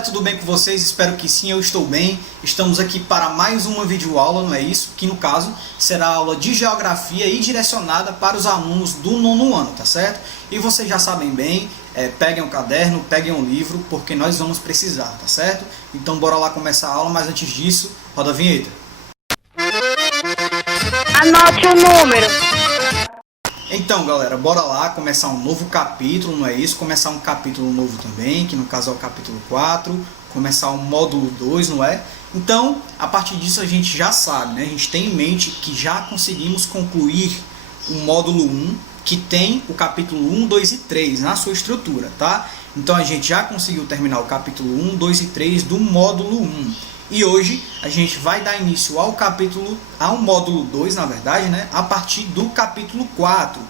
galera, tudo bem com vocês? Espero que sim, eu estou bem. Estamos aqui para mais uma videoaula, não é isso? Que no caso será aula de geografia e direcionada para os alunos do nono ano, tá certo? E vocês já sabem bem, peguem um caderno, peguem um livro, porque nós vamos precisar, tá certo? Então bora lá começar a aula, mas antes disso, roda a vinheta. Anote o número. Então, galera, bora lá começar um novo capítulo, não é isso? Começar um capítulo novo também, que no caso é o capítulo 4, começar o módulo 2, não é? Então, a partir disso a gente já sabe, né? A gente tem em mente que já conseguimos concluir o módulo 1, que tem o capítulo 1, 2 e 3 na sua estrutura, tá? Então a gente já conseguiu terminar o capítulo 1, 2 e 3 do módulo 1. E hoje a gente vai dar início ao módulo 2, na verdade, né? A partir do capítulo 4,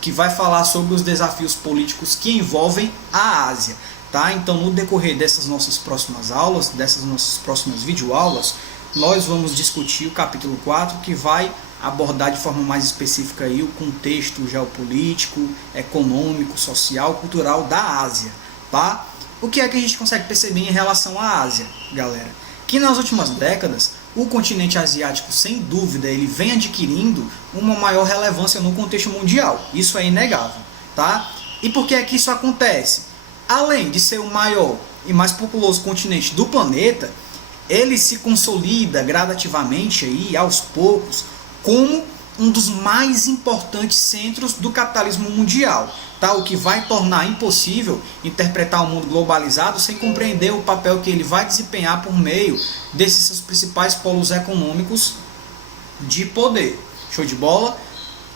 que vai falar sobre os desafios políticos que envolvem a Ásia, tá? Então, no decorrer dessas nossas próximas aulas, dessas nossas próximas videoaulas, nós vamos discutir o capítulo 4, que vai abordar de forma mais específica aí o contexto geopolítico, econômico, social, cultural da Ásia, tá? O que é que a gente consegue perceber em relação à Ásia, galera? Que nas últimas décadas, o continente asiático, sem dúvida, ele vem adquirindo uma maior relevância no contexto mundial. Isso é inegável, tá? E por que é que isso acontece? Além de ser o maior e mais populoso continente do planeta, ele se consolida gradativamente aí, aos poucos, como um dos mais importantes centros do capitalismo mundial, tá? O que vai tornar impossível interpretar o mundo globalizado sem compreender o papel que ele vai desempenhar por meio desses seus principais polos econômicos de poder. Show de bola?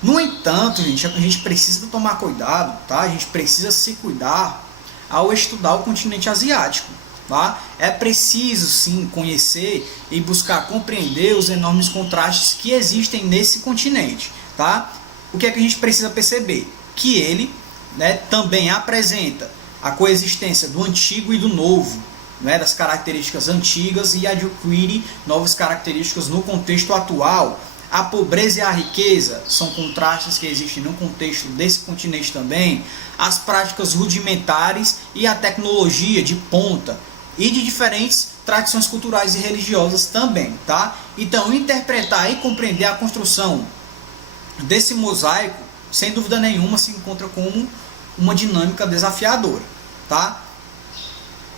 No entanto, gente, a gente precisa tomar cuidado, tá? A gente precisa se cuidar ao estudar o continente asiático. Tá? É preciso sim conhecer e buscar compreender os enormes contrastes que existem nesse continente. Tá? O que é que a gente precisa perceber? Que ele, né, também apresenta a coexistência do antigo e do novo, né, das características antigas, e adquire novas características no contexto atual. A pobreza e a riqueza são contrastes que existem no contexto desse continente também. As práticas rudimentares e a tecnologia de ponta e de diferentes tradições culturais e religiosas também, tá? Então, interpretar e compreender a construção desse mosaico, sem dúvida nenhuma, se encontra como uma dinâmica desafiadora, tá?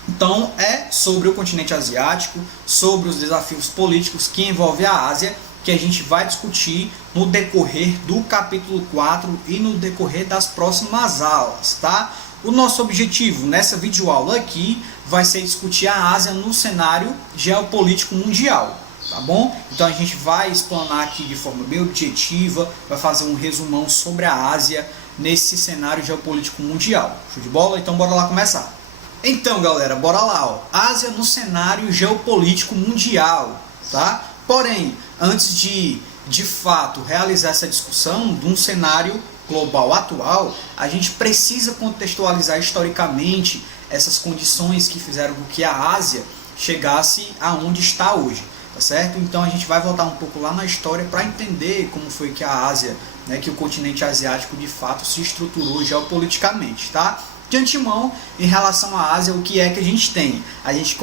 Então, é sobre o continente asiático, sobre os desafios políticos que envolvem a Ásia, que a gente vai discutir no decorrer do capítulo 4 e no decorrer das próximas aulas, tá? O nosso objetivo nessa videoaula aqui vai ser discutir a Ásia no cenário geopolítico mundial, tá bom? Então a gente vai explanar aqui de forma bem objetiva, vai fazer um resumão sobre a Ásia nesse cenário geopolítico mundial. Show de bola? Então bora lá começar. Então, galera, bora lá, ó. Ásia no cenário geopolítico mundial, tá? Porém, antes de fato realizar essa discussão de um cenário global atual, a gente precisa contextualizar historicamente essas condições que fizeram com que a Ásia chegasse aonde está hoje, tá certo? Então a gente vai voltar um pouco lá na história para entender como foi que a Ásia, né, que o continente asiático de fato se estruturou geopoliticamente, tá? De antemão, em relação à Ásia, o que é que a gente tem? A gente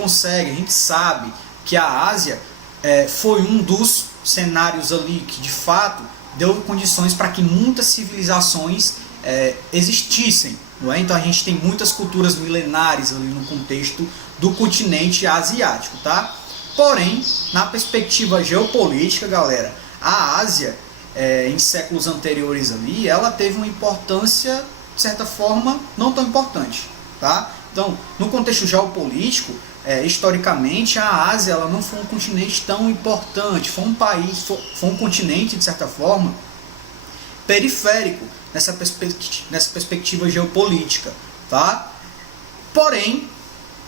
sabe que a Ásia foi um dos cenários ali que de fato deu condições para que muitas civilizações existissem, não é? Então a gente tem muitas culturas milenares ali no contexto do continente asiático, tá? Porém, na perspectiva geopolítica, galera, a Ásia, em séculos anteriores ali, ela teve uma importância, de certa forma, não tão importante, tá? Então, no contexto geopolítico, historicamente, a Ásia ela não foi um continente tão importante, foi um continente, de certa forma, periférico nessa perspectiva geopolítica, tá? Porém,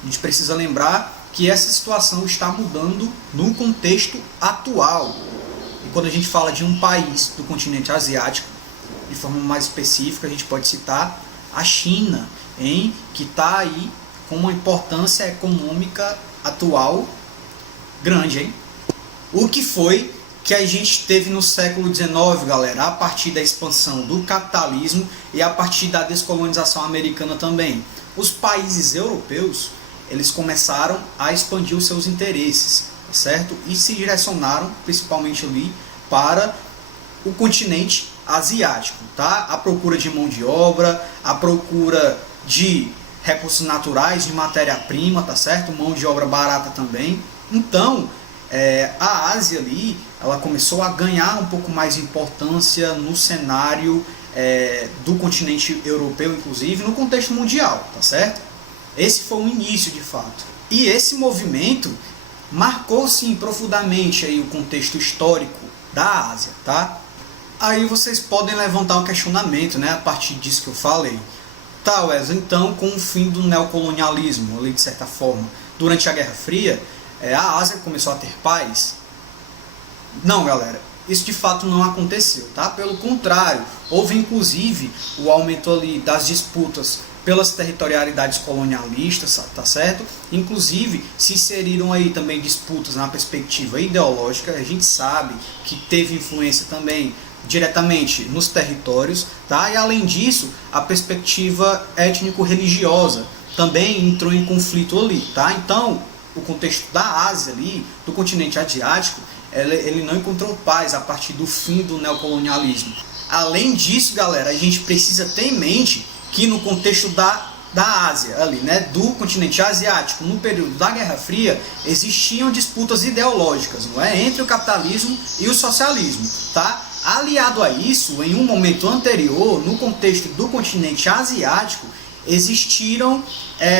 a gente precisa lembrar que essa situação está mudando no contexto atual. E quando a gente fala de um país do continente asiático, de forma mais específica, a gente pode citar a China, que está aí com uma importância econômica atual grande, hein? O que foi que a gente teve no século XIX, galera, a partir da expansão do capitalismo e a partir da descolonização americana também. Os países europeus, eles começaram a expandir os seus interesses, certo? E se direcionaram principalmente ali para o continente asiático, tá? A procura de mão de obra, a procura de recursos naturais, de matéria-prima, tá certo? Mão de obra barata também. Então, a Ásia ali, ela começou a ganhar um pouco mais de importância no cenário do continente europeu, inclusive, no contexto mundial, tá certo? Esse foi o início, de fato. E esse movimento marcou, sim, profundamente aí o contexto histórico da Ásia, tá? Aí vocês podem levantar um questionamento, né, a partir disso que eu falei. Tá, Wesley, então, com o fim do neocolonialismo, ali de certa forma, durante a Guerra Fria, a Ásia começou a ter paz? Não, galera, isso de fato não aconteceu, tá? Pelo contrário, houve inclusive o aumento ali das disputas pelas territorialidades colonialistas, tá certo? Inclusive se inseriram aí também disputas na perspectiva ideológica. A gente sabe que teve influência também diretamente nos territórios, tá? E além disso, a perspectiva étnico-religiosa também entrou em conflito ali, tá? Então, o contexto da Ásia ali, do continente asiático, ele não encontrou paz a partir do fim do neocolonialismo. Além disso, galera, a gente precisa ter em mente que no contexto da Ásia, ali, né, do continente asiático, no período da Guerra Fria, existiam disputas ideológicas, não é, entre o capitalismo e o socialismo, tá? Aliado a isso, em um momento anterior, no contexto do continente asiático, existiram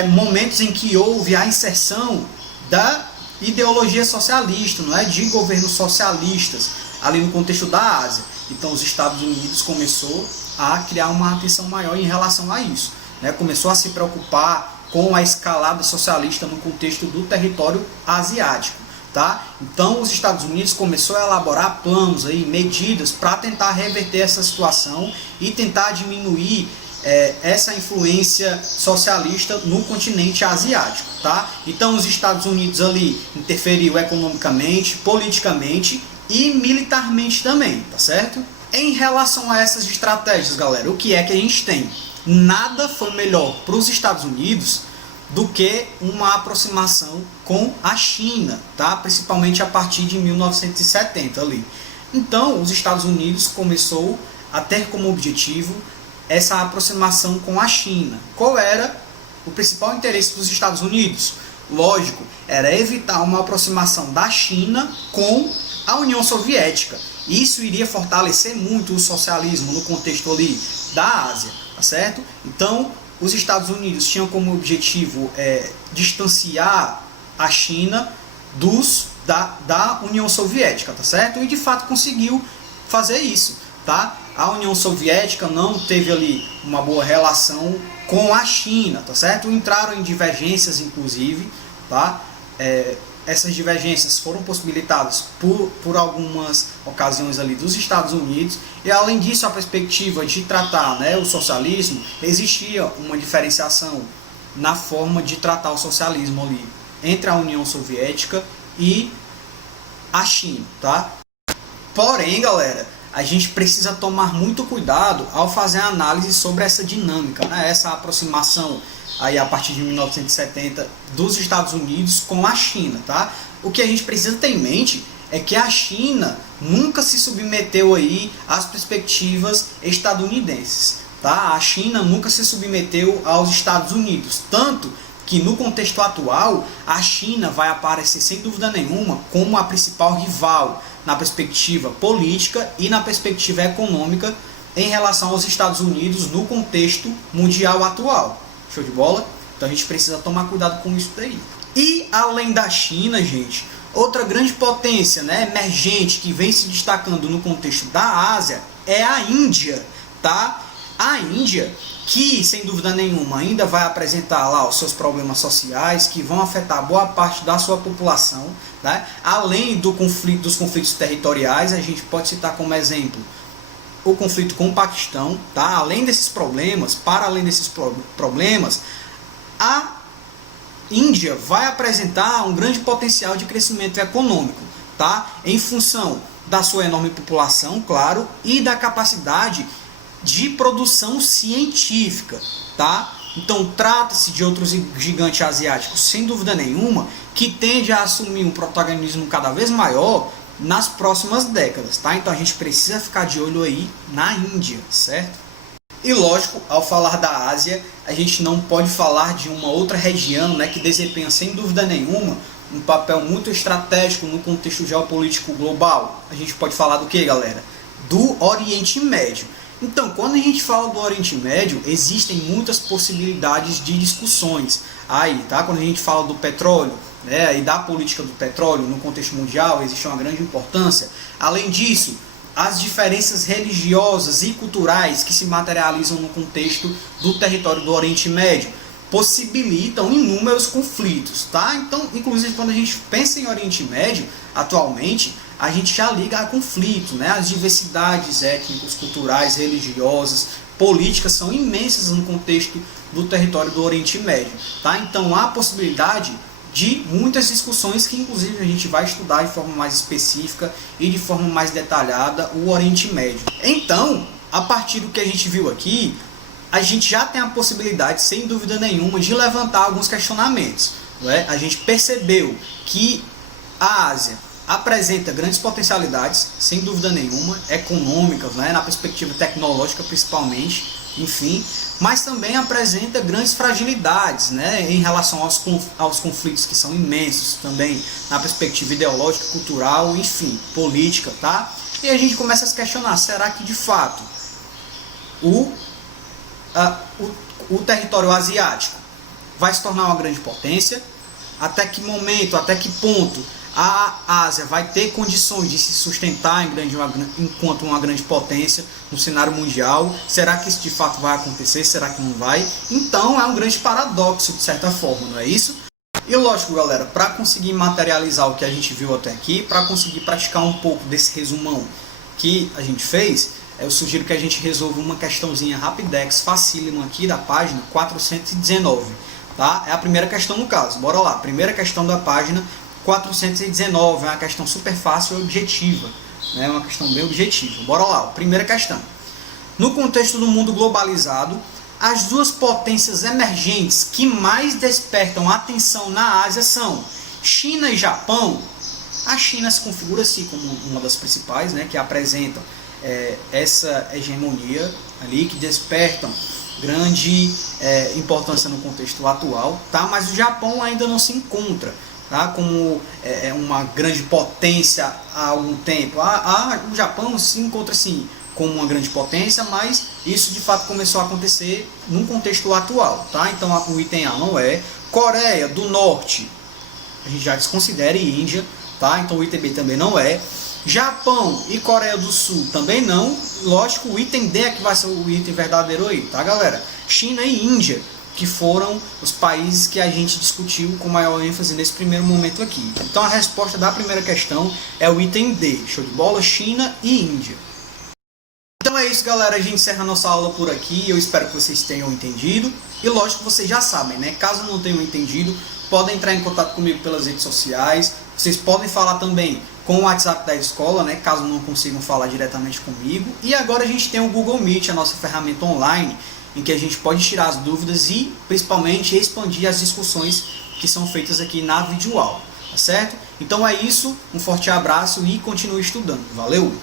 momentos em que houve a inserção da ideologia socialista, não é, de governos socialistas, ali no contexto da Ásia. Então os Estados Unidos começou a criar uma atenção maior em relação a isso, né? Começou a se preocupar com a escalada socialista no contexto do território asiático, tá? Então os Estados Unidos começou a elaborar planos aí, medidas para tentar reverter essa situação e tentar diminuir essa influência socialista no continente asiático, tá? Então os Estados Unidos ali interferiu economicamente, politicamente e militarmente também, tá certo? Em relação a essas estratégias, galera, o que é que a gente tem? Nada foi melhor para os Estados Unidos do que uma aproximação com a China, tá? Principalmente a partir de 1970 ali. Então, os Estados Unidos começou a ter como objetivo essa aproximação com a China. Qual era o principal interesse dos Estados Unidos? Lógico, era evitar uma aproximação da China com a União Soviética. Isso iria fortalecer muito o socialismo no contexto ali da Ásia, tá certo? Então, os Estados Unidos tinham como objetivo distanciar a China da União Soviética, tá certo? E de fato conseguiu fazer isso, tá? A União Soviética não teve ali uma boa relação com a China, tá certo? Entraram em divergências, inclusive, tá? Essas divergências foram possibilitadas por algumas ocasiões ali dos Estados Unidos, e além disso, a perspectiva de tratar, né, o socialismo, existia uma diferenciação na forma de tratar o socialismo ali entre a União Soviética e a China, tá? Porém, galera, a gente precisa tomar muito cuidado ao fazer a análise sobre essa dinâmica, né? Essa aproximação aí a partir de 1970 dos Estados Unidos com a China, tá? O que a gente precisa ter em mente é que a China nunca se submeteu aí às perspectivas estadunidenses, tá? A China nunca se submeteu aos Estados Unidos, tanto que no contexto atual a China vai aparecer sem dúvida nenhuma como a principal rival na perspectiva política e na perspectiva econômica em relação aos Estados Unidos no contexto mundial atual. Show de bola? Então a gente precisa tomar cuidado com isso daí. E além da China, gente, outra grande potência, né, emergente que vem se destacando no contexto da Ásia é a Índia, tá? A Índia, que sem dúvida nenhuma ainda vai apresentar lá os seus problemas sociais que vão afetar boa parte da sua população, né? Além dos conflitos territoriais, a gente pode citar como exemplo o conflito com o Paquistão, tá? Além desses problemas, para além desses problemas, a Índia vai apresentar um grande potencial de crescimento econômico, tá? Em função da sua enorme população, claro, e da capacidade de produção científica, tá? Então trata-se de outro gigante asiático, sem dúvida nenhuma, que tende a assumir um protagonismo cada vez maior nas próximas décadas, tá? Então a gente precisa ficar de olho aí na Índia, certo? E lógico, ao falar da Ásia, a gente não pode falar de uma outra região, né, que desempenha sem dúvida nenhuma um papel muito estratégico no contexto geopolítico global. A gente pode falar do que, galera? Do Oriente Médio. Então, quando a gente fala do Oriente Médio, existem muitas possibilidades de discussões aí, tá? Quando a gente fala do petróleo, né, e da política do petróleo no contexto mundial, existe uma grande importância. Além disso, as diferenças religiosas e culturais que se materializam no contexto do território do Oriente Médio possibilitam inúmeros conflitos, tá? Então, inclusive, quando a gente pensa em Oriente Médio, atualmente, a gente já liga a conflito, né? As diversidades étnicas, culturais, religiosas, políticas são imensas no contexto do território do Oriente Médio, tá? Então, há a possibilidade de muitas discussões que, inclusive, a gente vai estudar de forma mais específica e de forma mais detalhada o Oriente Médio. Então, a partir do que a gente viu aqui, a gente já tem a possibilidade, sem dúvida nenhuma, de levantar alguns questionamentos, não é? A gente percebeu que a Ásia apresenta grandes potencialidades, sem dúvida nenhuma, econômicas, né? Na perspectiva tecnológica principalmente, enfim, mas também apresenta grandes fragilidades, né? Em relação aos conflitos que são imensos também, na perspectiva ideológica, cultural, enfim, política, tá? E a gente começa a se questionar, será que de fato o território asiático vai se tornar uma grande potência? Até que momento, até que ponto a Ásia vai ter condições de se sustentar enquanto uma grande potência no cenário mundial? Será que isso de fato vai acontecer? Será que não vai? Então é um grande paradoxo de certa forma, não é isso? E lógico, galera, para conseguir materializar o que a gente viu até aqui, para conseguir praticar um pouco desse resumão que a gente fez, eu sugiro que a gente resolva uma questãozinha rapidex, facílima aqui da página 419, tá? É a primeira questão no caso, bora lá. Primeira questão da página 419, é uma questão super fácil e objetiva, né? Uma questão bem objetiva. Bora lá, primeira questão. No contexto do mundo globalizado, as duas potências emergentes que mais despertam atenção na Ásia são China e Japão. A China se configura-se como uma das principais, né, que apresentam essa hegemonia ali, que despertam grande importância no contexto atual, tá? Mas o Japão ainda não se encontra, tá, como uma grande potência há algum tempo. O Japão se encontra sim como uma grande potência, mas isso de fato começou a acontecer num contexto atual, tá? Então o item A não é. Coreia do Norte, a gente já desconsidera, e Índia, tá? Então o item B também não é. Japão e Coreia do Sul também não. Lógico, o item D é que vai ser o item verdadeiro aí, tá, galera? China e Índia, que foram os países que a gente discutiu com maior ênfase nesse primeiro momento aqui. Então a resposta da primeira questão é o item D. Show de bola? China e Índia. Então é isso, galera. A gente encerra a nossa aula por aqui. Eu espero que vocês tenham entendido. E lógico, vocês já sabem, né? Caso não tenham entendido, podem entrar em contato comigo pelas redes sociais. Vocês podem falar também com o WhatsApp da escola, né? Caso não consigam falar diretamente comigo. E agora a gente tem o Google Meet, a nossa ferramenta online, em que a gente pode tirar as dúvidas e principalmente expandir as discussões que são feitas aqui na videoaula, tá certo? Então é isso, um forte abraço e continue estudando. Valeu!